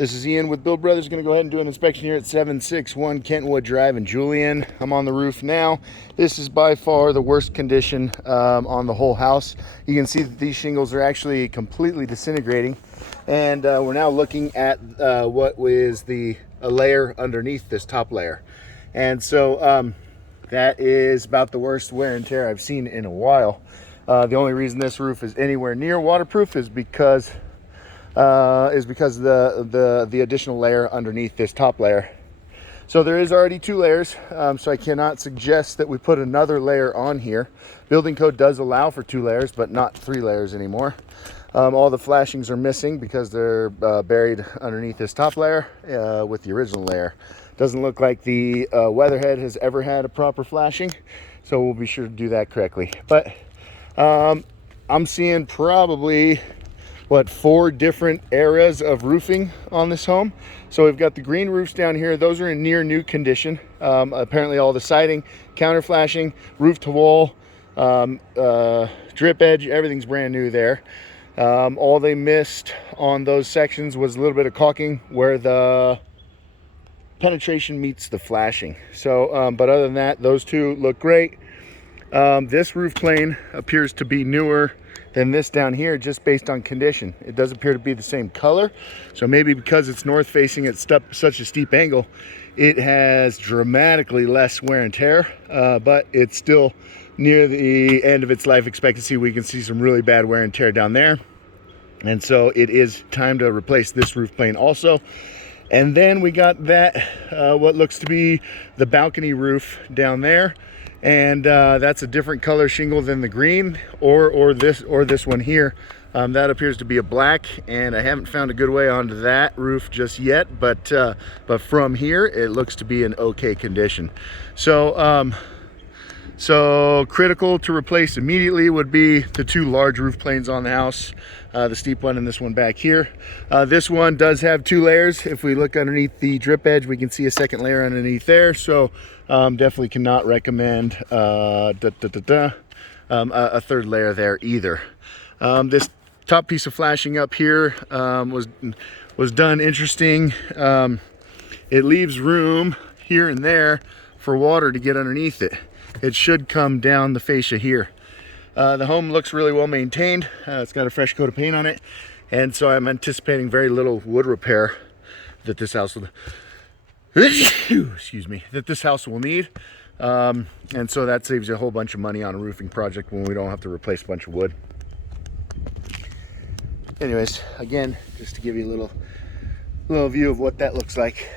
This is Ian with Build Brothers. Going to go ahead and do an inspection here at 761 Kentwood Drive in Julian. I'm on the roof now. This is by far the worst condition on the whole house. You can see that these shingles are actually completely disintegrating, and we're now looking at what is a layer underneath this top layer. And so that is about the worst wear and tear I've seen in a while. The only reason this roof is anywhere near waterproof is because the additional layer underneath this top layer. So there is already two layers, so I cannot suggest that we put another layer on here. Building code does allow for 2 layers, but not 3 layers anymore. All the flashings are missing because they're buried underneath this top layer with the original layer. Doesn't look like the weatherhead has ever had a proper flashing, so we'll be sure to do that correctly. But I'm seeing probably 4 different eras of roofing on this home. So we've got the green roofs down here. Those are in near new condition. Apparently all the siding, counter flashing, roof to wall, drip edge, everything's brand new there. All they missed on those sections was a little bit of caulking where the penetration meets the flashing. So but other than that, those two look great. This roof plane appears to be newer than this down here, just based on condition. It does appear to be the same color, so maybe because it's north facing at such a steep angle, it has dramatically less wear and tear, but it's still near the end of its life expectancy. We can see some really bad wear and tear down there, and so it is time to replace this roof plane also. And then we got that what looks to be the balcony roof down there, and that's a different color shingle than the green or this one here. That appears to be a black, and I haven't found a good way onto that roof just yet, but from here it looks to be in okay condition. So so critical to replace immediately would be the 2 large roof planes on the house, the steep one and this one back here. This one does have 2 layers. If we look underneath the drip edge, we can see a second layer underneath there. So definitely cannot recommend a 3rd layer there either. This top piece of flashing up here was done interesting. It leaves room here and there for water to get underneath it. It should come down the fascia here. The home looks really well maintained. It's got a fresh coat of paint on it, and so I'm anticipating very little wood repair that this house will excuse me, that this house will need. And so that saves you a whole bunch of money on a roofing project when we don't have to replace a bunch of wood. Anyways, again, just to give you a little view of what that looks like.